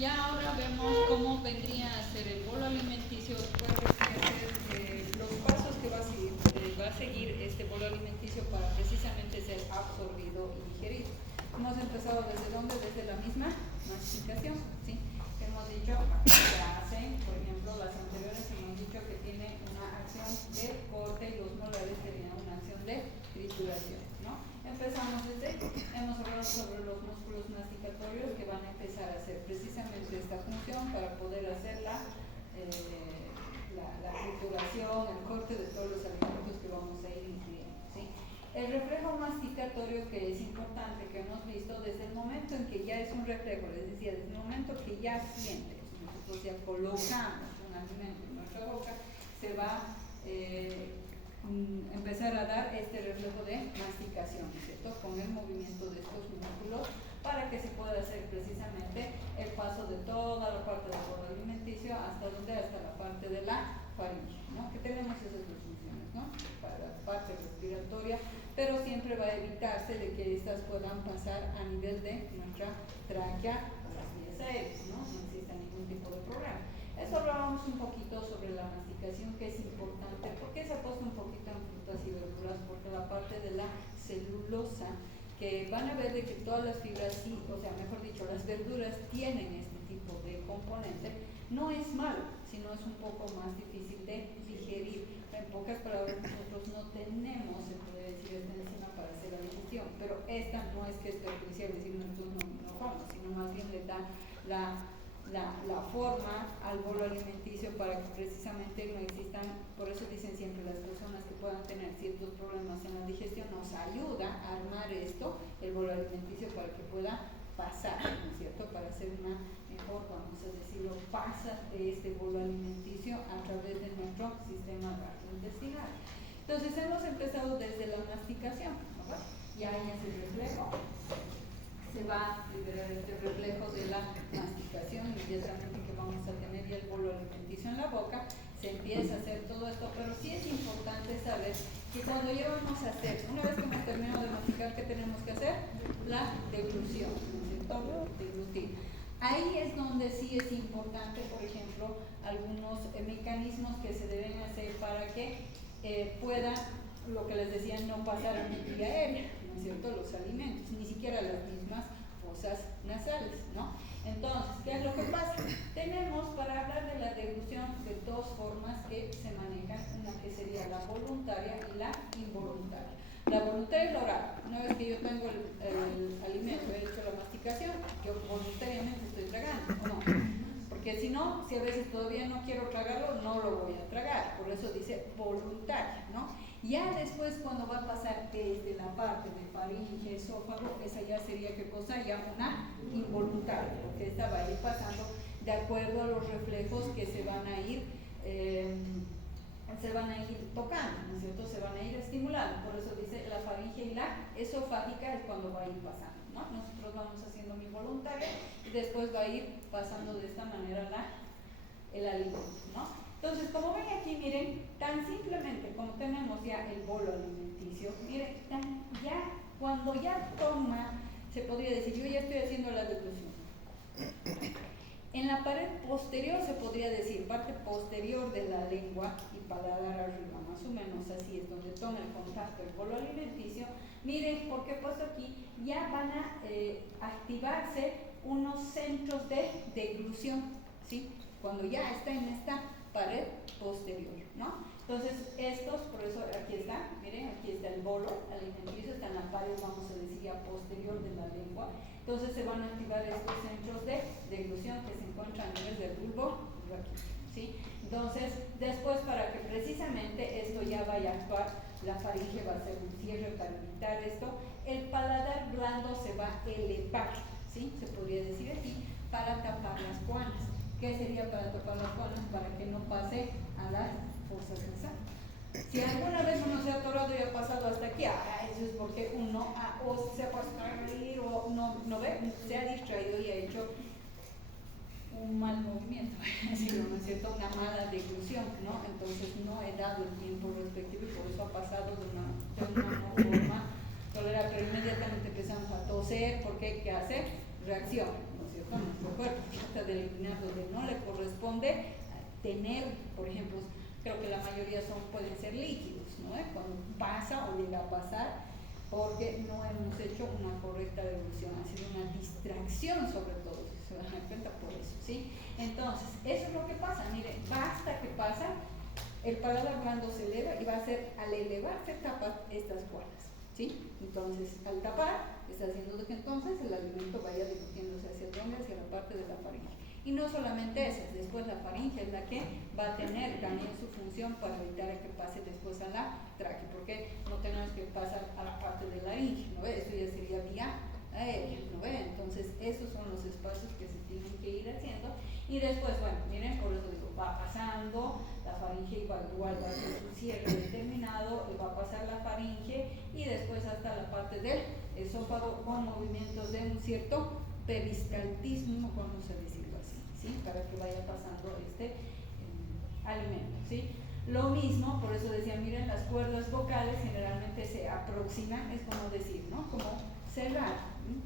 Ya ahora vemos cómo vendría a ser el bolo alimenticio, cuál vendría a ser los pasos que va a seguir este bolo alimenticio para precisamente ser absorbido y digerido. Hemos empezado desde dónde, desde la misma masticación, ¿sí? Hemos dicho que hacen, por ejemplo, las anteriores hemos dicho que tiene una acción de corte y los molares tenían una acción de trituración, ¿no? Empezamos hemos hablado sobre los músculos masticatorios que van a empezar a hacer precisamente esta función para poder hacer la trituración, el corte de todos los alimentos que vamos a ir ingiriendo, ¿sí? El reflejo masticatorio, que es importante, que hemos visto desde el momento en que ya es un reflejo, es decir, desde el momento que ya sientes, nosotros ya colocamos un alimento en nuestra boca, se va empezar a dar este reflejo de masticación, ¿cierto? Con el movimiento de estos músculos para que se pueda hacer precisamente el paso de toda la parte del bolo alimenticio hasta la parte de la faringe, ¿no? Que tenemos esas dos funciones, ¿no? Para la parte respiratoria, pero siempre va a evitarse de que estas puedan pasar a nivel de nuestra tráquea o las vías aéreas, ¿no? No existe ningún tipo de problema. Esto hablábamos un poquito sobre la masticación, que es importante. ¿Por qué se ha puesto un poquito en frutas y verduras? Porque la parte de la celulosa, que van a ver de que todas las fibras, sí, o sea, mejor dicho, las verduras tienen este tipo de componente, no es malo, sino es un poco más difícil de digerir. En pocas palabras, nosotros no tenemos, se puede decir, esta enzima para hacer la digestión, pero esta no es que es perjudicial, decir, nosotros no comemos, sino más bien le da la forma al bolo alimenticio para que precisamente no existan. Por eso dicen siempre las personas que puedan tener ciertos problemas en la digestión, nos ayuda a armar esto, el bolo alimenticio, para que pueda pasar, ¿no es cierto? Para hacer una mejor, vamos a decirlo, pasa de este bolo alimenticio a través de nuestro sistema gastrointestinal. Entonces hemos empezado desde la masticación, ¿no? Ya hay ese reflejo, se va a liberar este reflejo de la masticación, inmediatamente que vamos a tener ya el bolo alimenticio en la boca, se empieza a hacer todo esto, pero sí es importante saber que cuando ya vamos a hacer, una vez que hemos terminado de masticar, ¿qué tenemos que hacer? La deglución, ¿no es cierto? Deglutir. Ahí es donde sí es importante, por ejemplo, algunos mecanismos que se deben hacer para que pueda, lo que les decía, no pasar a mi vía aérea, ¿no es cierto? Los alimentos, ni siquiera las mismas fosas nasales, ¿no? Entonces, ¿qué es lo que pasa? Tenemos, para hablar de la deglución, de dos formas que se manejan, una que sería la voluntaria y la involuntaria. La voluntaria es la oral. Una vez que yo tengo el alimento, he hecho la masticación, yo voluntariamente estoy tragando, ¿o no? Porque si no, si a veces todavía no quiero tragarlo, no lo voy a tragar. Por eso dice voluntaria, ¿no? Ya después, cuando va a pasar desde la parte de faringe, esófago, esa ya sería, ¿qué cosa? Ya una involuntaria, porque esta va a ir pasando de acuerdo a los reflejos que se van a ir tocando, ¿no es cierto? Se van a ir estimulando. Por eso dice la faringe y la esofágica es cuando va a ir pasando, ¿no? Nosotros vamos haciendo mi voluntaria y después va a ir pasando de esta manera el alimento, ¿no? Entonces, como ven aquí, miren, tan simplemente como tenemos ya el bolo alimenticio, miren, ya cuando ya toma, se podría decir, yo ya estoy haciendo la deglución. En la pared posterior, se podría decir, parte posterior de la lengua y paladar arriba, más o menos así es donde toma el contacto el bolo alimenticio. Miren, ¿por qué he puesto aquí? Ya van a activarse unos centros de deglución, ¿sí? Cuando ya está en esta pared posterior, ¿no? Entonces estos, por eso aquí está, miren, aquí está el bolo alimenticio, está en la pared, vamos a decir, ya posterior de la lengua. Entonces se van a activar estos centros de deglución que se encuentran a nivel del bulbo, ¿sí? Entonces, después, para que precisamente esto ya vaya a actuar, la faringe va a hacer un cierre para evitar esto, el paladar blando se va a elevar, ¿sí? Se podría decir aquí, para tapar las guanas. ¿Qué sería para tapar las guanas? Para que no pase a las fosas nasales. Si alguna vez uno se ha atorado y ha pasado hasta aquí, eso es porque uno o se ha puesto a reír o no ve, se ha distraído y ha hecho un mal movimiento, ¿no es cierto? Una mala deglución, ¿no? Entonces no he dado el tiempo respectivo y por eso ha pasado de una forma tolerable, pero inmediatamente empezamos a toser, porque ¿qué hace? Reacción, ¿no es cierto? Nuestro cuerpo trata de eliminar donde no le corresponde tener, por ejemplo, creo que la mayoría pueden ser líquidos, ¿no? Cuando pasa o llega a pasar, porque no hemos hecho una correcta devolución, ha sido una distracción sobre todo, se dan cuenta por eso, ¿sí? Entonces, eso es lo que pasa, miren, basta que pasa, el paladar blando se eleva y va a ser, al elevarse tapa estas cuerdas, ¿sí? Entonces, al tapar, está haciendo que entonces el alimento vaya dirimiéndose hacia dónde, hacia la parte de la faringe. Y no solamente esas, después la faringe es la que va a tener también su función para evitar que pase después a la tráquea, porque no tenemos que pasar a la parte de la laringe, ¿no ve? Eso ya sería vía aérea, ¿no ve? Entonces esos son los espacios que se tienen que ir haciendo y después, bueno, miren, por eso digo, va pasando, la faringe igual va a hacer su cierre determinado, va a pasar la faringe y después hasta la parte del esófago con movimientos de un cierto peristaltismo, vamos a decirlo así, ¿sí? Para que vaya pasando este alimento, ¿sí? Lo mismo, por eso decía, miren, las cuerdas vocales generalmente se aproximan, es como decir, ¿no? Como cerrar, ¿sí?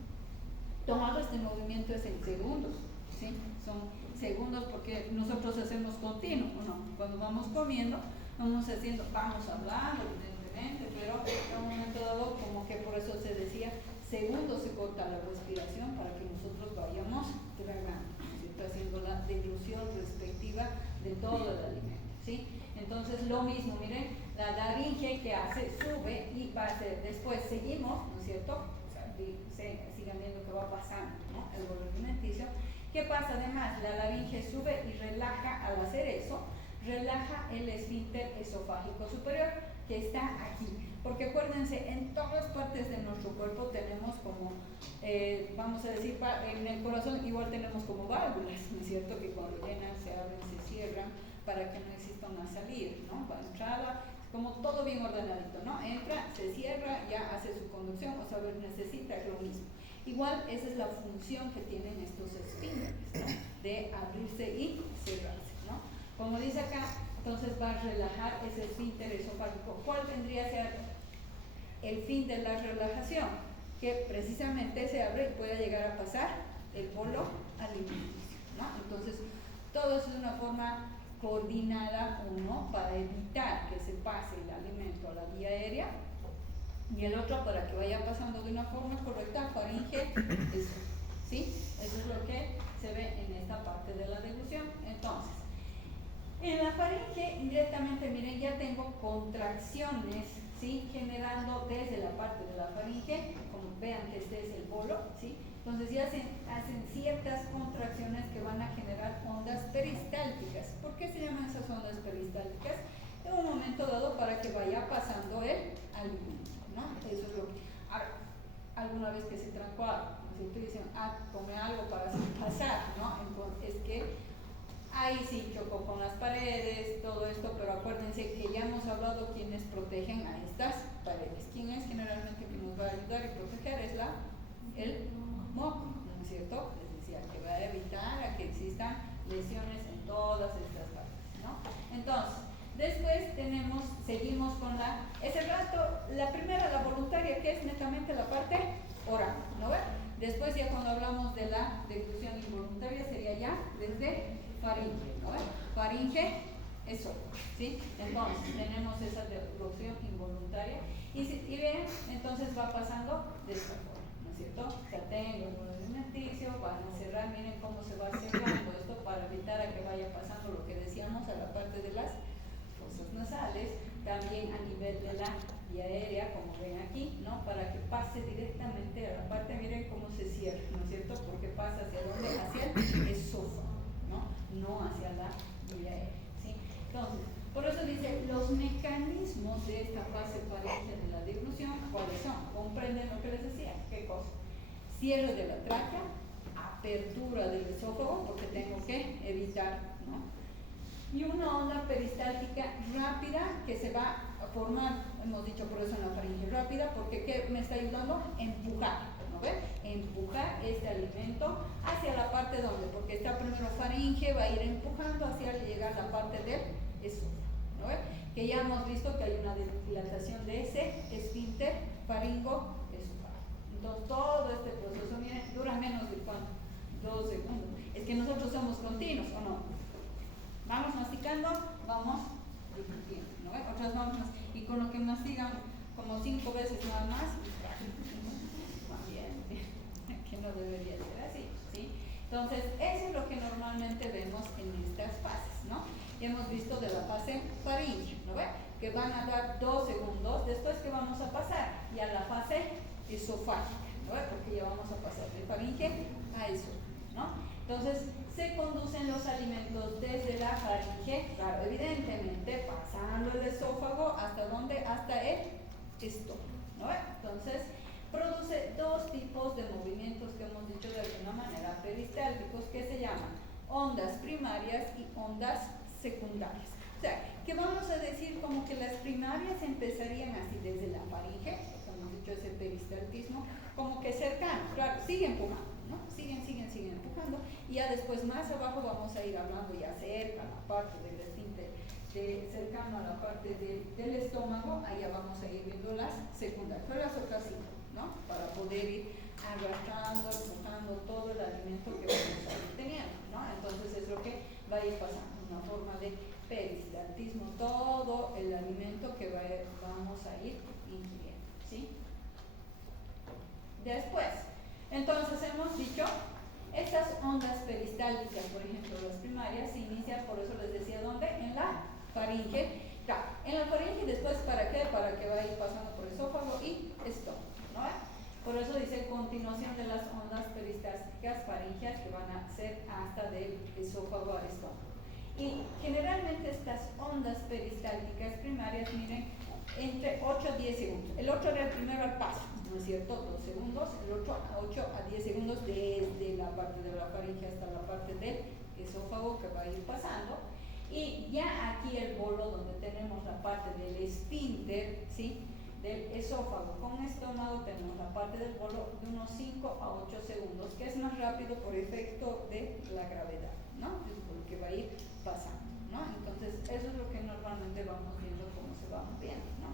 Tomado este movimiento es en segundos, ¿sí? Son segundos porque nosotros hacemos continuo, ¿no? Cuando vamos comiendo, vamos hablando, evidentemente, pero en un momento dado, como que por eso se decía, segundos se corta la respiración para que nosotros vayamos tragando, ¿sí? Haciendo la deglución respectiva de todo el alimento, ¿sí? Entonces lo mismo, miren, la laringe que hace, sube y va a hacer, después seguimos, ¿no es cierto? O sea, sigan viendo que va pasando, ¿no? El bolo alimenticio. ¿Qué pasa además? La laringe sube y relaja, al hacer eso, relaja el esfínter esofágico superior que está aquí. Porque acuérdense, en todas partes de nuestro cuerpo tenemos como, vamos a decir, en el corazón igual tenemos como válvulas, ¿no es cierto? Que cuando llenan, se abren, se cierran, para que no exista una salida, ¿no? Para entrada, como todo bien ordenadito, ¿no? Entra, se cierra, ya hace su conducción, o sea, necesita lo mismo. Igual, esa es la función que tienen estos esfínteres, ¿no? De abrirse y cerrarse, ¿no? Como dice acá, entonces va a relajar ese esfínter esofágico. ¿Cuál vendría a ser el fin de la relajación? Que precisamente se abre y pueda llegar a pasar el bolo alimenticio, ¿no? Entonces, todo eso es una forma coordinada, uno, para evitar que se pase el alimento a la vía aérea, y el otro para que vaya pasando de una forma correcta, faringe, eso, ¿sí? Eso es lo que se ve en esta parte de la deglución. Entonces, en la faringe, indirectamente, miren, ya tengo contracciones, ¿sí? Generando desde la parte de la faringe, como vean que este es el bolo, ¿sí? Entonces ya hacen ciertas contracciones que van a generar ondas peristálticas. ¿Por qué se llaman esas ondas peristálticas? En un momento dado para que vaya pasando el alimento, ¿no? Eso es lo que... Ahora, alguna vez que se trancó algo, ¿no? Si ustedes dicen, come algo para hacer pasar, ¿no? Entonces, es que ahí sí chocó con las paredes, todo esto, pero acuérdense que ya hemos hablado quienes protegen a estas paredes. ¿Quién es generalmente que nos va a ayudar y proteger? Es el moco, ¿no es cierto? Les decía que va a evitar a que existan lesiones en todas estas partes, ¿no? Entonces, después seguimos con ese rato, la primera, la voluntaria, que es netamente la parte oral, ¿no ve? Después ya cuando hablamos de la deglución involuntaria sería ya desde faringe, ¿no ve? Faringe, eso, ¿sí? Entonces, tenemos esa deglución involuntaria y ven, entonces va pasando de esta forma, ¿no es cierto? O sea, tengo el bolo alimenticio, van a cerrar, miren cómo se va cerrando esto para evitar a que vaya pasando lo que decíamos a la parte de las fosas nasales, también a nivel de la vía aérea, como ven aquí, ¿no? Para que pase directamente a la parte, miren cómo se cierra, ¿no es cierto? Porque pasa hacia dónde, hacia el esófago, ¿no? No hacia la vía aérea, ¿sí? Entonces, por eso dice, los mecanismos de esta fase faringe de la deglución, ¿cuáles son? ¿Comprenden lo que les decía? ¿Qué cosa? Cierre de la tráquea, apertura del esófago, porque tengo que evitar, ¿no? Y una onda peristáltica rápida que se va a formar, hemos dicho por eso en la faringe rápida, porque ¿qué me está ayudando? Empujar, ¿no ven? Empujar este alimento hacia la parte donde, porque está primero faringe, va a ir empujando hacia llegar a la parte del esófago, ¿no ven? Que ya hemos visto que hay una dilatación de ese esfínter faringo esofágico. Entonces todo este proceso, miren, dura menos de cuánto, 2 segundos. Es que nosotros somos continuos, ¿o no? Vamos masticando, vamos repitiendo, ¿no? Otras vamos y con lo que mastigan como 5 veces nada más, también, que no debería ser así, ¿sí? Entonces, eso es lo que normalmente vemos en estas fases, ¿no? Y hemos visto de la fase faríngea, ¿no ve? Que van a dar 2 segundos, después que vamos a pasar ya a la fase esofágica, ¿no ve? Porque ya vamos a pasar de faringe a esófago, ¿no? Entonces, se conducen los alimentos desde la faringe, claro, evidentemente pasando el esófago, ¿hasta dónde? Hasta el estómago, ¿no ve? Entonces, produce 2 tipos de movimientos que hemos dicho de alguna manera peristálticos, que se llaman ondas primarias y ondas secundarias. O sea, que vamos a decir como que las primarias empezarían así desde la faringe, como hemos dicho ese peristaltismo, como que cercano, claro, sigue empujando, ¿no? Siguen empujando, y ya después más abajo vamos a ir hablando ya cerca a la parte del esfínter, cercano a la parte del estómago, allá vamos a ir viendo las secundarias, pero las otras sí, ¿no? Para poder ir arrastrando, empujando todo el alimento que vamos a ir teniendo, ¿no? Entonces es lo que va a ir pasando, una forma de peristaltismo, todo el alimento que vamos a ir ingiriendo, ¿sí? Después, entonces hemos dicho, estas ondas peristálticas, por ejemplo, las primarias, se inician, por eso les decía, ¿dónde? En la faringe. Claro, en la faringe después, ¿para qué? Para que va a ir pasando por esófago y estómago, ¿no? Por eso dice continuación de las ondas peristálticas faringeas que van a ser hasta del esófago a estómago. Y generalmente estas ondas peristálticas primarias, miren, entre 8 a 10 segundos. El 8 era el primero al paso, ¿no es cierto? 2 segundos, el 8 a 10 segundos desde la parte de la faringe hasta la parte del esófago que va a ir pasando. Y ya aquí el bolo donde tenemos la parte del esfínter, ¿sí? Del esófago con estómago, tenemos la parte del bolo de unos 5 a 8 segundos, que es más rápido por efecto de la gravedad, ¿no? Es lo que va a ir pasando, ¿no? Entonces, eso es lo que normalmente vamos viendo, cómo se va moviendo, ¿no?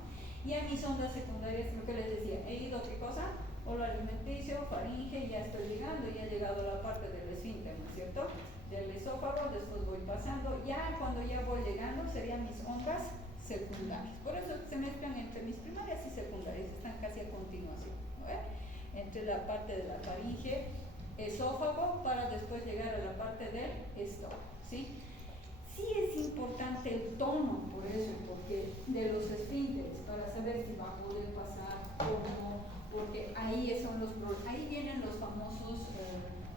Y a mis ondas secundarias, lo que les decía, he ido, ¿qué cosa? Bolo alimenticio, faringe, ya estoy llegando, ya he llegado a la parte del esfínter, ¿no es cierto? Del esófago, después voy pasando, ya cuando ya voy llegando serían mis ondas secundarias. Por eso se mezclan entre mis primarias y secundarias, están casi a continuación, ¿no? Entre la parte de la faringe, esófago, para después llegar a la parte del estómago, ¿sí? Sí es importante el tono, por eso, porque de los esfínteres, para saber si va a poder pasar o no, porque ahí vienen los famosos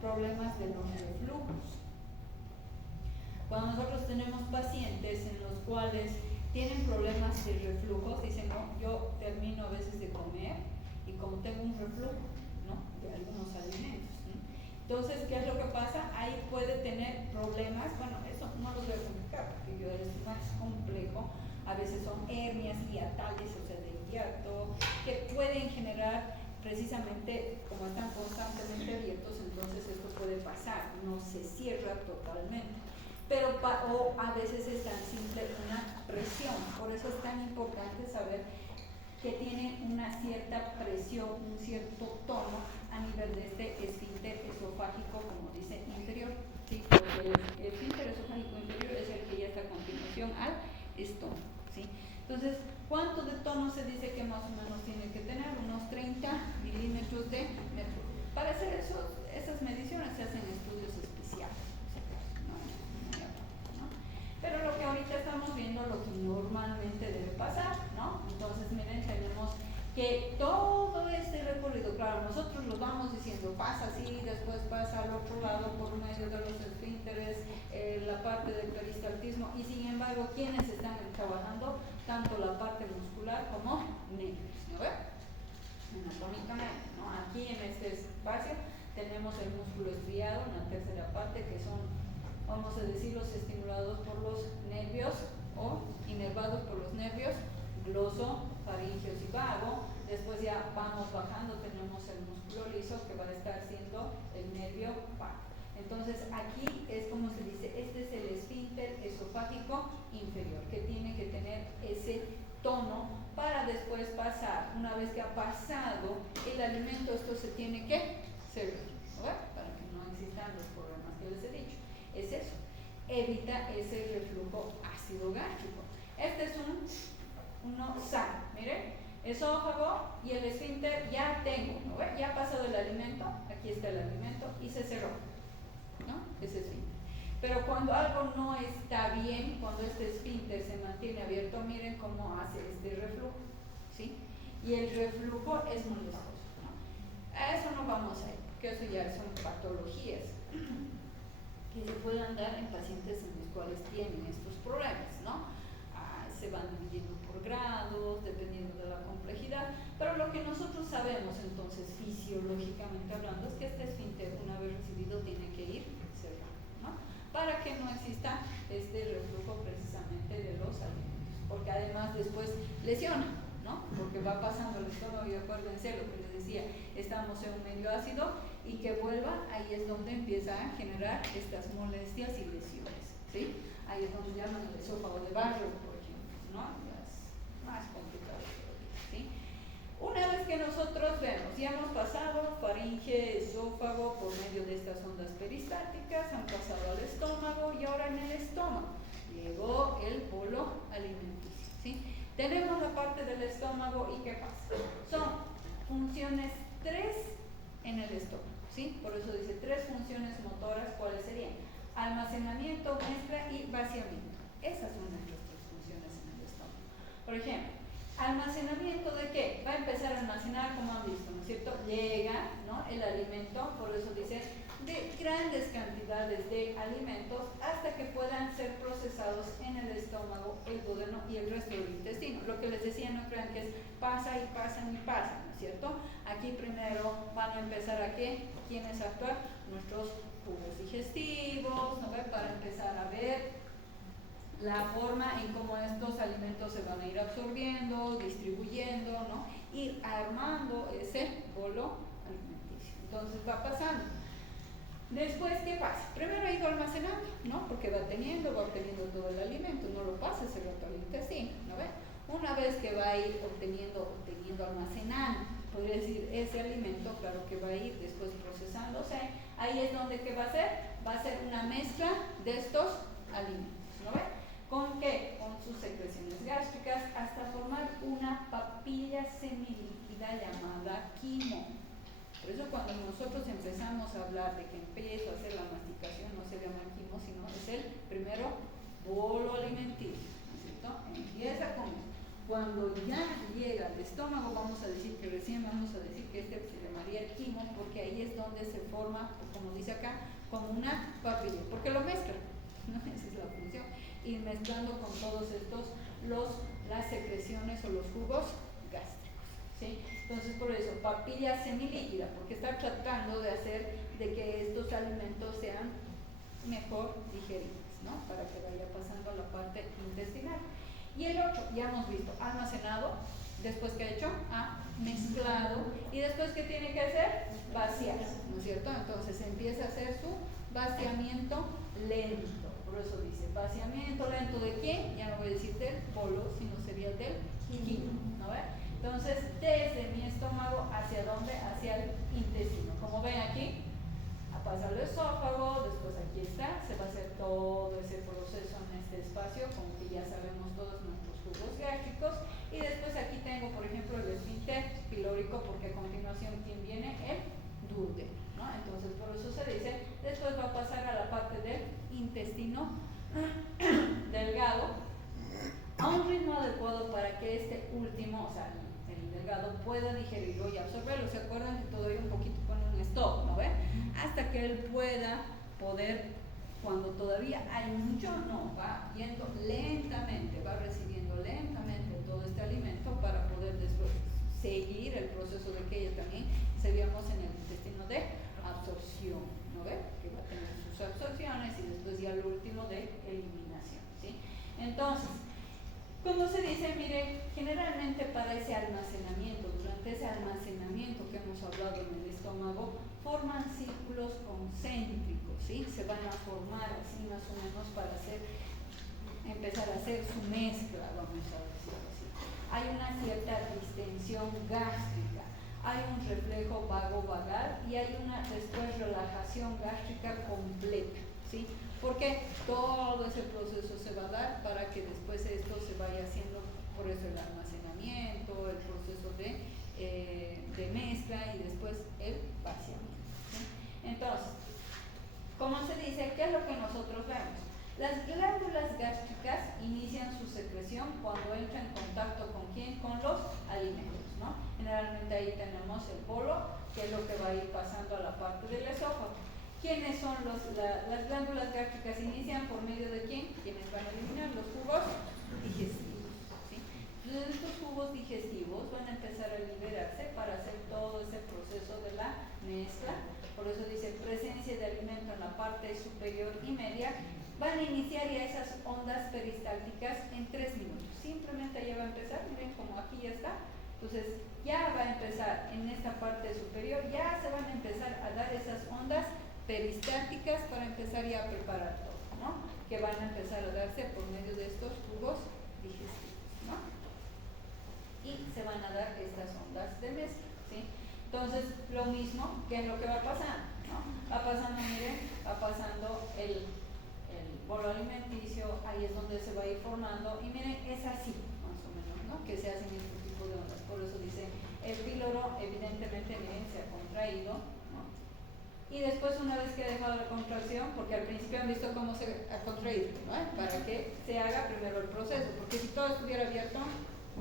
problemas de los reflujos. Cuando nosotros tenemos pacientes en los cuales tienen problemas de reflujos, dicen, no, yo termino a veces de comer y como tengo un reflujo, ¿no? De algunos alimentos, ¿no? Entonces, ¿qué es lo que pasa? Ahí puede tener problemas, bueno, eso no los voy a explicar porque yo es más complejo, a veces son hernias hiatales, o sea, de hiato, que pueden generar precisamente, como están constantemente abiertos, entonces esto puede pasar, no se cierra totalmente. Pero o a veces es tan simple una presión, por eso es tan importante saber que tiene una cierta presión, un cierto tono a nivel de este esfínter esofágico, como dice, inferior, ¿sí? Porque el esfínter esofágico inferior es el que ya está a continuación al estómago, ¿sí? Entonces, ¿cuánto de tono se dice que más o menos tiene que tener? Unos 30 milímetros de mercurio. Para hacer esas mediciones se hacen estudios especiales. Pero lo que ahorita estamos viendo, lo que normalmente debe pasar, ¿no? Entonces, miren, tenemos que todo este recorrido, claro, nosotros lo vamos diciendo, pasa así, después pasa al otro lado por medio de los esfínteres, la parte del peristaltismo, y sin embargo, ¿quiénes están trabajando? Tanto la parte muscular como nervios, ¿no ve? Anatómicamente, ¿no? Aquí en este espacio tenemos el músculo estriado, en la tercera parte, que son, vamos a decir, los estimulados por los nervios o inervados por los nervios gloso, faringeos y vago. Después ya vamos bajando, tenemos el músculo liso que va a estar siendo el nervio vago. Entonces aquí es como se dice, este es el esfínter esofágico inferior, que tiene que tener ese tono para después pasar. Una vez que ha pasado el alimento, esto se tiene que servir, ¿no? Para que no existan los problemas que les he dicho. Es eso, evita ese reflujo ácido gástrico. Este es uno sano, miren, esófago y el esfínter ya tengo, ¿no ve? Ya ha pasado el alimento, aquí está el alimento y se cerró, ¿no? Ese esfínter. Pero cuando algo no está bien, cuando este esfínter se mantiene abierto, miren cómo hace este reflujo, ¿sí? Y el reflujo es molestoso, ¿no? A eso no vamos a ir, porque eso ya son patologías que se pueden dar en pacientes en los cuales tienen estos problemas, ¿no? Se van dividiendo por grados, dependiendo de la complejidad, pero lo que nosotros sabemos entonces, fisiológicamente hablando, es que este esfínter, una vez recibido, tiene que ir cerrado, ¿no? Para que no exista este reflujo precisamente de los alimentos, porque además después lesiona, ¿no? Porque va pasando el estómago y acuérdense lo que les decía, estamos en un medio ácido y que vuelva, ahí es donde empieza a generar estas molestias y lesiones, ¿sí? Ahí es donde llaman el esófago de barro, por ejemplo, ¿no? Es más complicado todavía, ¿sí? Una vez que nosotros vemos, ya hemos pasado faringe, esófago, por medio de estas ondas peristálticas, han pasado al estómago y ahora en el estómago llegó el bolo alimenticio, ¿sí? Tenemos la parte del estómago y ¿qué pasa? Son funciones 3 en el estómago, ¿sí? Por eso dice 3 funciones motoras, ¿cuáles serían? Almacenamiento, mezcla y vaciamiento. Esas son nuestras 3 funciones en el estómago. Por ejemplo, almacenamiento de qué? Va a empezar a almacenar, como han visto, ¿no es cierto? Llega, ¿no?, el alimento, por eso dice, de grandes cantidades de alimentos hasta que puedan ser procesados en el estómago, el duodeno y el resto del intestino. Lo que les decía, no crean que es pasa y pasan y pasan, ¿no es cierto? Aquí primero van a empezar a ¿qué? ¿Quiénes actuar? Nuestros jugos digestivos, ¿no ve? Para empezar a ver la forma en cómo estos alimentos se van a ir absorbiendo, distribuyendo, ¿no? Ir armando ese bolo alimenticio. Entonces va pasando. Después, ¿qué pasa? Primero ha ido almacenando, ¿no? Porque va obteniendo todo el alimento, no lo pasa ese rato al intestino, ¿no ve? Una vez que va a ir obteniendo, almacenando, podría decir, ese alimento, claro que va a ir después procesándose, ahí es donde, ¿qué va a hacer? Va a ser una mezcla de estos alimentos, ¿no ve? ¿Con qué? Con sus secreciones gástricas hasta formar una papilla semilíquida llamada quimo. Por eso cuando nosotros empezamos a hablar de que empiezo a hacer la masticación, no se llama quimo, sino es el primero bolo alimenticio, ¿no es cierto? Empieza con eso. Cuando ya llega al estómago, vamos a decir que recién vamos a decir que este se llamaría el quimo, porque ahí es donde se forma, como dice acá, como una papilla, porque lo mezcla, ¿no? Esa es la función, ir mezclando con todos estos, las secreciones o los jugos gástricos, ¿sí? Entonces, por eso, papilla semilíquida, porque está tratando de hacer de que estos alimentos sean mejor digeridos, ¿no? Para que vaya pasando a la parte intestinal. Y el otro, ya hemos visto, almacenado, después que ha hecho, mezclado, y después ¿qué tiene que hacer? Vaciar, ¿no es cierto? Entonces empieza a hacer su vaciamiento lento, por eso dice, vaciamiento lento ¿de quién? Ya no voy a decir del bolo, sino sería del quimo, ¿no ve? Entonces, desde mi estómago, ¿hacia dónde? Hacia el intestino. Como ven aquí, pasa al esófago, después aquí está, se va a hacer todo ese proceso en este espacio, como que ya sabemos todos nuestros jugos gástricos, y después aquí tengo, por ejemplo, el esfínter pilórico, porque a continuación, ¿quién viene? El duodeno, ¿no? Entonces, por eso se dice, después va a pasar a la parte del intestino delgado, a un ritmo adecuado para que este último, o sea, el delgado pueda digerirlo y absorberlo. ¿Se acuerdan que todavía un poquito con un stop, ¿no ve? Hasta que él poder, cuando todavía hay mucho, no, va yendo lentamente, va recibiendo lentamente todo este alimento para poder después seguir el proceso de que ella también sabíamos en el intestino de absorción, ¿no ve? Que va a tener sus absorciones y después ya lo último de eliminación, ¿sí? Entonces, como se dice, mire, generalmente para ese almacenamiento, durante ese almacenamiento que hemos hablado en el estómago, forman círculos concéntricos, ¿sí? Se van a formar así más o menos para empezar a hacer su mezcla, vamos a decirlo así. Hay una cierta distensión gástrica, hay un reflejo vago-vagal y hay una después relajación gástrica completa, ¿sí? Porque todo ese proceso se va a dar para que después esto se vaya haciendo, por eso el almacenamiento, el proceso de mezcla y después el vaciamiento, ¿sí? Entonces, como se dice, ¿qué es lo que nosotros vemos? Las glándulas gástricas inician su secreción cuando entra en contacto con ¿quién? Con los alimentos, ¿no? Generalmente ahí tenemos el bolo, que es lo que va a ir pasando a la parte del esófago. ¿Quiénes son las glándulas gástricas? Inician por medio de ¿quién? ¿Quiénes van a eliminar? Los jugos digestivos, ¿sí? Entonces estos jugos digestivos van a empezar a liberarse para hacer todo ese proceso de la mezcla. Por eso dice presencia de alimento en la parte superior y media. Van a iniciar ya esas ondas peristálticas en 3 minutos. Simplemente ya va a empezar, miren como aquí ya está. Entonces ya va a empezar en esta parte superior, ya se van a empezar a dar esas ondas peristálticas para empezar ya a preparar todo, ¿no? Que van a empezar a darse por medio de estos jugos digestivos, ¿no? Y se van a dar estas ondas de mezcla, ¿sí? Entonces, lo mismo, ¿qué es lo que va pasando? ¿No? Va pasando, miren, va pasando el bolo alimenticio, ahí es donde se va a ir formando, y miren, es así, más o menos, ¿no? Que se hacen este tipo de ondas. Por eso dice, el píloro, evidentemente, miren, se ha contraído, ¿no? Y después, una vez que ha dejado la contracción, porque al principio han visto cómo se ha contraído, ¿no? Para que se haga primero el proceso, porque si todo estuviera abierto,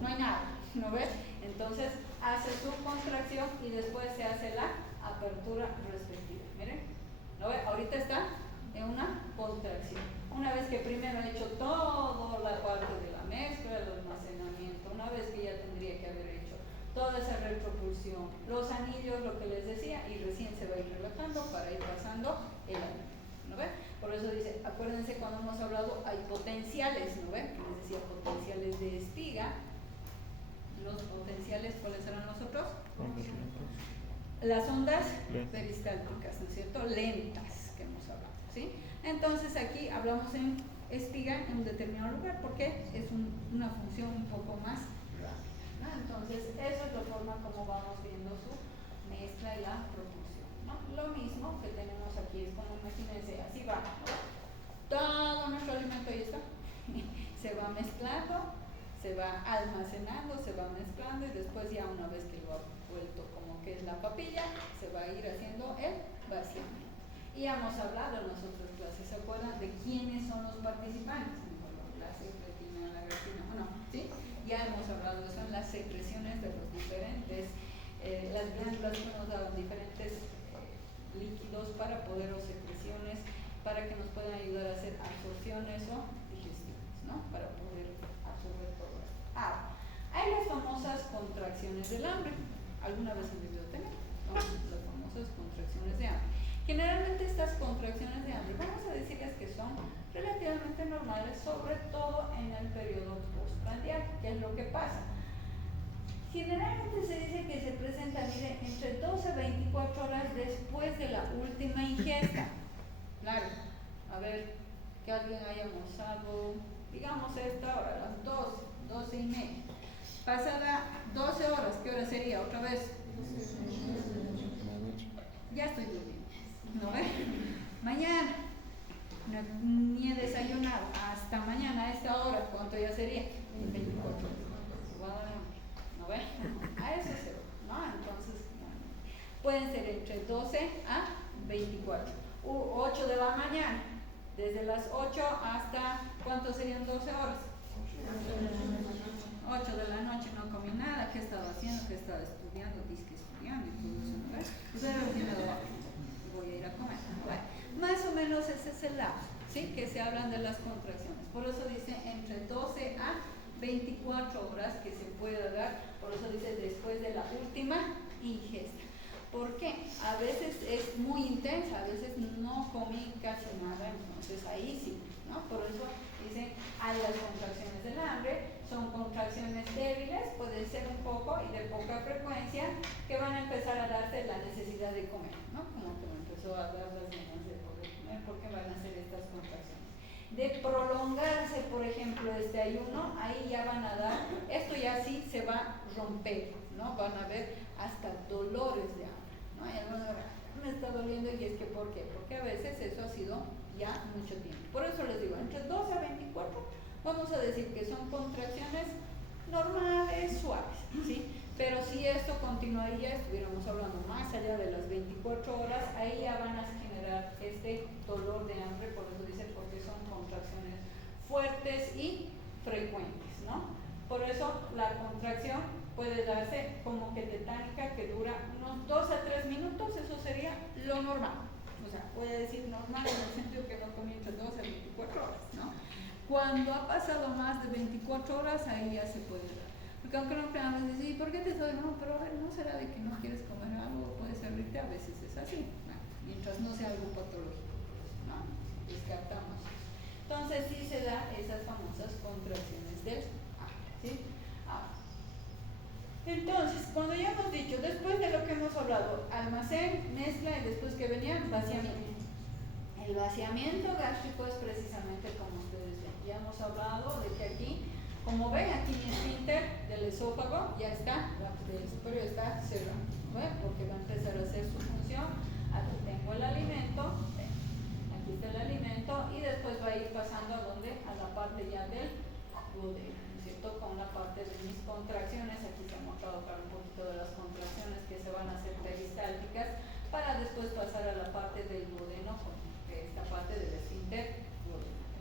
no hay nada, ¿no ves? Entonces, hace su contracción y después se hace la apertura respectiva. Miren, ¿no ve? Ahorita está en una contracción. Una vez que primero ha hecho toda la parte de la mezcla, el almacenamiento, una vez que ya tendría que haber hecho toda esa retropulsión, los anillos, lo que les decía, y recién se va a ir relajando para ir pasando el alimento, ¿no ve? Por eso dice, acuérdense cuando hemos hablado, hay potenciales, ¿no ve? Que les decía potenciales de espiga. Los potenciales, ¿cuáles eran los otros? Las ondas peristálticas, ¿no es cierto? Lentas, que hemos hablado, ¿sí? Entonces aquí hablamos en espiga en un determinado lugar porque es una función un poco más rápida, ¿no? Entonces eso es la forma como vamos viendo su mezcla y la propulsión, ¿no? Lo mismo que tenemos aquí es como, imagínense, así va, ¿no? Todo nuestro alimento ahí está, se va mezclando, se va almacenando, se va mezclando y después ya una vez que lo ha vuelto como que es la papilla, se va a ir haciendo el vaciamiento. Y hemos hablado en las otras clases, ¿se acuerdan de quiénes son los participantes? La secretina, la grafina, bueno, ¿sí? Ya hemos hablado de eso en las secreciones de los diferentes, las glándulas que nos dan diferentes líquidos para poder, o secreciones, para que nos puedan ayudar a hacer absorciones o digestiones, ¿no? Para poder absorber todo esto. Hay las famosas contracciones del hambre. ¿Alguna vez han debido tener? ¿No? Las famosas contracciones de hambre. Generalmente estas contracciones de hambre, vamos a decirles que son relativamente normales, sobre todo en el periodo postprandial. ¿Qué es lo que pasa? Generalmente se dice que se presenta, mire, entre 12 a 24 horas después de la última ingesta. Claro, a ver, que alguien haya almorzado, digamos a esta hora, las 12:30. Pasada 12 horas, ¿qué hora sería? Otra vez. Ya estoy durmiendo, ¿no ves? Mañana, ni he desayunado, hasta mañana a esta hora, ¿cuánto ya sería? 24 horas. ¿No ves? A eso se va, ¿no? Entonces, pueden ser entre 12 a 24. 8 de la mañana, desde las 8 hasta, ¿cuánto serían 12 horas? 8 de la noche no comí nada, ¿qué estaba haciendo? ¿Qué estaba estudiando? Disque estudiando y todo eso, ¿no ves? Voy a ir a comer. Bueno, más o menos ese es el lapso, ¿sí? Que se hablan de las contracciones. Por eso dice entre 12 a 24 horas que se puede dar, por eso dice después de la última ingesta. ¿Por qué? A veces es muy intensa, a veces no comí casi nada, entonces ahí sí, ¿no? Por eso dicen, hay las contracciones del hambre, son contracciones débiles, puede ser un poco y de poca frecuencia, que van a empezar a darse la necesidad de comer, ¿no? Como que me empezó a dar las ganas de poder comer, porque van a ser estas contracciones. De prolongarse, por ejemplo, este ayuno, ahí ya van a dar, esto ya sí se va a romper, ¿no? Van a ver hasta dolores de hambre, ¿no? Y algunos me está doliendo, y es que ¿por qué? Porque a veces eso ha sido ya mucho tiempo. Por eso les digo, entre 12 a 24, vamos a decir que son contracciones normales, suaves, ¿sí? Pero si esto continuaría, estuviéramos hablando más allá de las 24 horas, ahí ya van a generar este dolor de hambre, por eso dice, porque son contracciones fuertes y frecuentes, ¿no? Por eso la contracción puede darse como que tetánica, que dura unos 2 a 3 minutos, eso sería lo normal. O sea, puede decir normal en el sentido que no comienza 12 a 24 horas, ¿no? Cuando ha pasado más de 24 horas, ahí ya se puede dar. Porque aunque no me dice, ¿y por qué te doy? No, pero no será de que no quieres comer algo, puede servirte, a veces es así, ¿no? Mientras no sea algo patológico, ¿no? Descartamos eso. Entonces sí se da esas famosas contracciones del hambre, ¿sí? Entonces, cuando ya hemos dicho, después de lo que hemos hablado, almacén, mezcla, y después que venía, vaciamiento. El vaciamiento gástrico es precisamente como ustedes ven. Ya hemos hablado de que aquí, como ven, aquí mi esfínter del esófago ya está, la parte superior está cerrado, ¿ven? Porque va a empezar a hacer su función. Aquí tengo el alimento, ¿ven? Aquí está el alimento, y después va a ir pasando a donde, a la parte ya del duodeno, ¿no es cierto? Con la parte de mis contracciones, aquí se ha mostrado para un poquito de las contracciones que se van a hacer peristálticas, para después pasar a la parte del duodeno, esta parte del esfínter.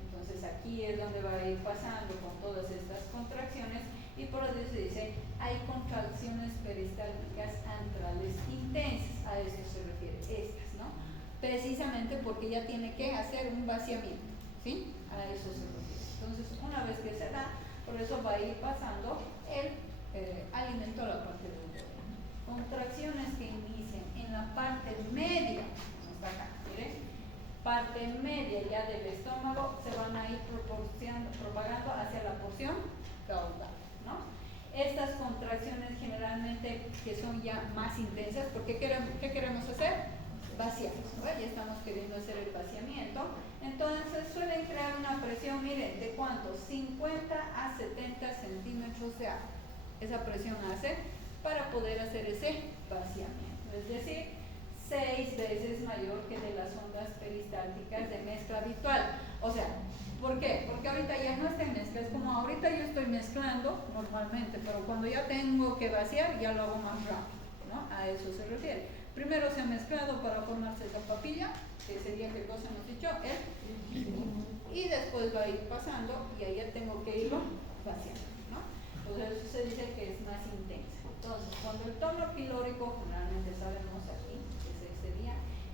Entonces aquí es donde va a ir pasando con todas estas contracciones, y por eso se dice hay contracciones peristálticas antrales intensas, a eso se refiere estas, ¿no? Precisamente porque ya tiene que hacer un vaciamiento, ¿sí? A eso se refiere. Entonces una vez que se da, por eso va a ir pasando el alimento a la parte del duodeno. Contracciones que inician en la parte media, como está acá, miren, parte media ya del estómago, se van a ir propagando hacia la porción caudal, ¿no? Estas contracciones generalmente que son ya más intensas, porque ¿qué queremos hacer? Vaciar, ¿no? Ya estamos queriendo hacer el vaciamiento. Entonces suelen crear una presión, miren, ¿de cuánto? 50 a 70 centímetros de agua. Esa presión hace para poder hacer ese vaciamiento, es decir, 6 veces mayor que de las ondas peristálticas de mezcla habitual. O sea, ¿por qué? Porque ahorita ya no está en mezcla, es como ahorita yo estoy mezclando normalmente, pero cuando ya tengo que vaciar ya lo hago más rápido, ¿no? A eso se refiere. Primero se ha mezclado para formarse esa papilla, que sería, ¿qué cosa hemos dicho? Y después va a ir pasando y ahí ya tengo que irlo vaciando, ¿no? Entonces eso se dice que es más intensa. Entonces, cuando el tono pilórico, generalmente sabemos aquí,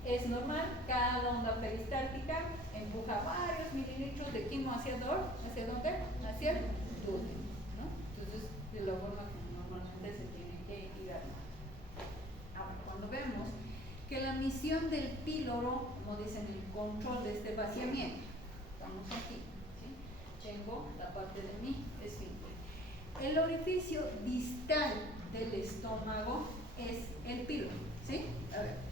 es normal, cada onda peristáltica empuja varios mililitros de quimo hacia dónde? Hacia el duodeno, ¿no? Entonces, de la forma que normalmente se tiene que ir armando. Ahora, cuando vemos que la misión del píloro, como dicen, el control de este vaciamiento, estamos aquí, ¿sí? Tengo la parte de mi esfínter. El orificio distal del estómago es el píloro, ¿sí? A ver.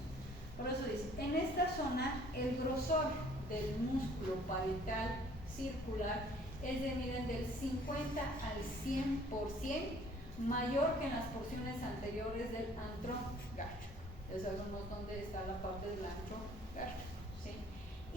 Por eso dice, en esta zona el grosor del músculo parietal circular es de, miren, del 50 al 100% mayor que en las porciones anteriores del antro gástrico. Ya sabemos dónde está la parte del antro gástrico, ¿sí?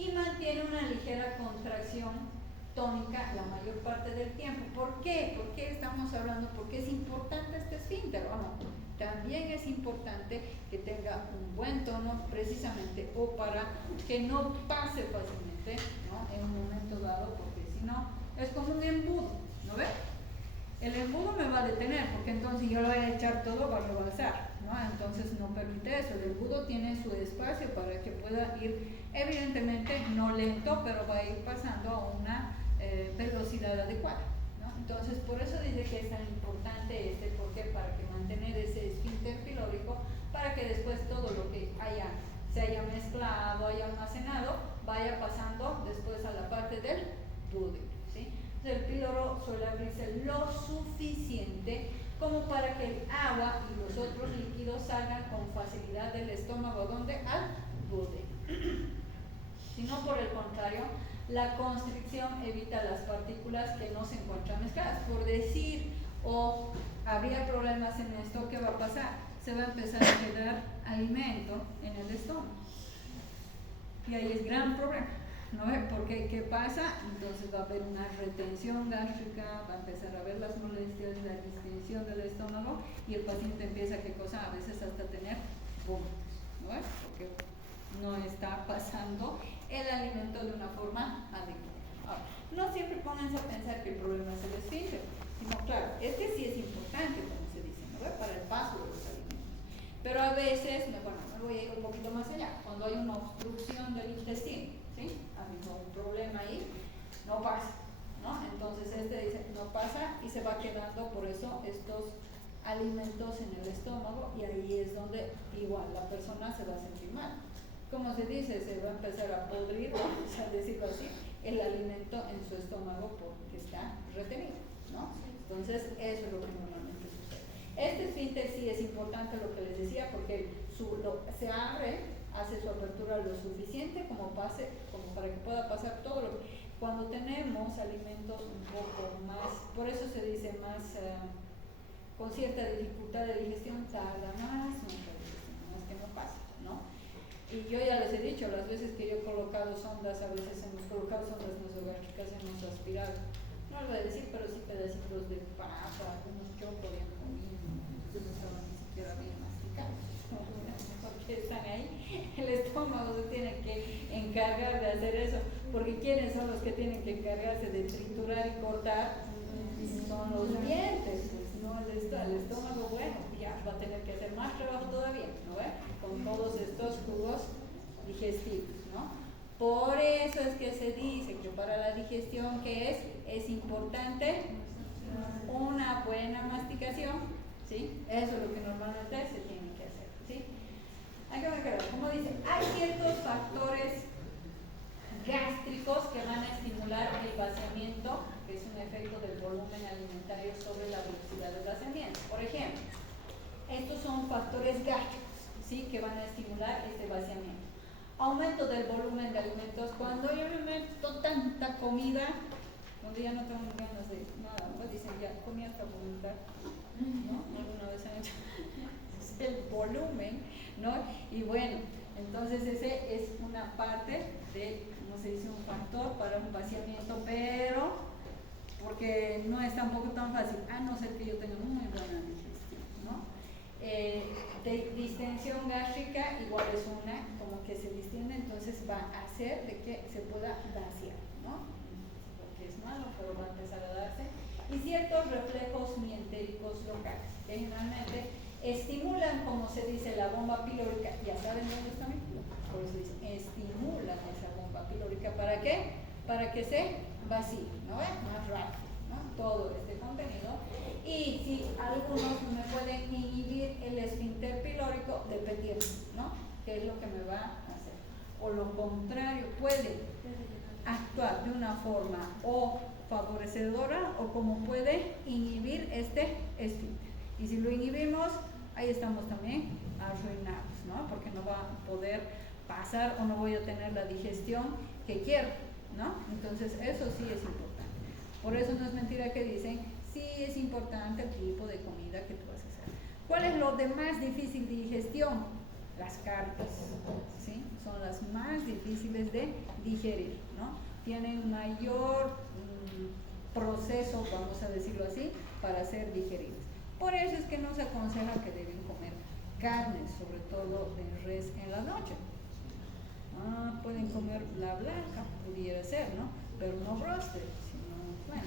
Y mantiene una ligera contracción tónica la mayor parte del tiempo. ¿Por qué? ¿Por qué estamos hablando? Porque es importante este esfínter, ¿o no? También es importante que tenga un buen tono, precisamente, o para que no pase fácilmente, ¿no? En un momento dado, porque si no, es como un embudo, ¿no ves? El embudo me va a detener, porque entonces yo lo voy a echar todo, va a rebasar, ¿no? Entonces no permite eso. El embudo tiene su espacio para que pueda ir, evidentemente, no lento, pero va a ir pasando a una velocidad adecuada. Entonces, por eso dice que es tan importante porque para que mantener ese esfínter pilórico, para que después todo lo que se haya mezclado, haya almacenado, vaya pasando después a la parte del duodeno, ¿sí? Entonces, el píloro suele abrirse lo suficiente como para que el agua y los otros líquidos salgan con facilidad del estómago, ¿dónde? Al duodeno. Si no, por el contrario, la constricción evita las partículas que no se encuentran mezcladas. Por decir, o habría problemas en esto, ¿qué va a pasar? se va a empezar a quedar alimento en el estómago. Y ahí es gran problema, ¿no? Porque ¿qué pasa? Entonces va a haber una retención gástrica, va a empezar a haber las molestias, la distensión del estómago y el paciente empieza ¿qué cosa? A veces hasta tener vómitos, ¿no? Porque no está pasando el alimento de una forma adecuada. Ahora, no siempre pónganse a pensar que el problema es el esfínter, sino claro, este sí es importante, como se dice, ¿no? Para el paso de los alimentos. Pero a veces, bueno, me voy a ir un poquito más allá, cuando hay una obstrucción del intestino, ¿sí? Ha habido un problema ahí, no pasa, ¿no? Entonces este dice, no pasa y se va quedando por eso estos alimentos en el estómago y ahí es donde igual la persona se va a sentir mal. Como se dice, se va a empezar a podrir, vamos a decirlo así, el alimento en su estómago porque está retenido, ¿no? Entonces eso es lo que normalmente sucede. Este esfínter sí es importante, lo que les decía, porque se abre, hace su apertura lo suficiente como para que pueda pasar todo lo que... Cuando tenemos alimentos un poco más, por eso se dice más, con cierta dificultad de digestión, tarda más nuestra digestión, no es que no pasa, ¿no? Y yo ya les he dicho, las veces que yo he colocado sondas, a veces hemos colocado sondas nasogástricas, hemos aspirado, no les voy a decir, pero sí pedacitos de papa, unos chocos de comida, que no estaban ni siquiera bien masticados, porque están ahí, el estómago se tiene que encargar de hacer eso, porque ¿quiénes son los que tienen que encargarse de triturar y cortar? Son los dientes, pues, no el estómago, bueno, ya va a tener que hacer más trabajo todavía, ¿no ve? Con todos estos jugos digestivos, ¿no? Por eso es que se dice que para la digestión, ¿qué es importante una buena masticación, ¿sí? Eso es lo que normalmente se tiene que hacer, ¿sí? Hay que ver, como dice, hay ciertos factores gástricos que van a estimular el vaciamiento, que es un efecto del volumen alimentario sobre la velocidad del vaciamiento. Por ejemplo, estos son factores gástricos, ¿sí? Que van a estimular este vaciamiento. Aumento del volumen de alimentos. Cuando yo me meto tanta comida, cuando ya no tengo ganas de nada, ¿no? Dicen ya, comí hasta voluntad, ¿no? Alguna vez han hecho el volumen, ¿no? Y bueno, entonces ese es una parte de, como se dice, un factor para un vaciamiento, pero porque no es tampoco tan fácil, a no ser que yo tenga muy buena digestión, ¿no? Distensión gástrica igual es una, como que se distiende, entonces va a hacer de que se pueda vaciar, ¿no? Porque es malo, pero va a empezar a darse. Y ciertos reflejos mientéricos locales, que generalmente estimulan, como se dice, la bomba pilórica. ¿Ya saben dónde está mi pilo? Por eso dice, estimulan esa bomba pilórica. ¿Para qué? Para que se vacíe, ¿no? Más rápido, ¿no? Todo este contenido. Y si algunos me pueden inhibir el esfínter pilórico, dependiendo, ¿no? ¿Qué es lo que me va a hacer? O lo contrario, puede actuar de una forma o favorecedora o como puede inhibir este esfínter. Y si lo inhibimos, ahí estamos también arruinados, ¿no? Porque no va a poder pasar o no voy a tener la digestión que quiero, ¿no? Entonces eso sí es importante. Por eso no es mentira que dicen, sí es importante el tipo de comida que tú vas a hacer. ¿Cuál es lo de más difícil de digestión? Las carnes, ¿sí? Son las más difíciles de digerir, ¿no? Tienen mayor proceso, vamos a decirlo así, para ser digeridas. Por eso es que no se aconseja que deben comer carnes, sobre todo de res en la noche. Pueden comer la blanca, pudiera ser, ¿no? Pero no roasted, sino, bueno,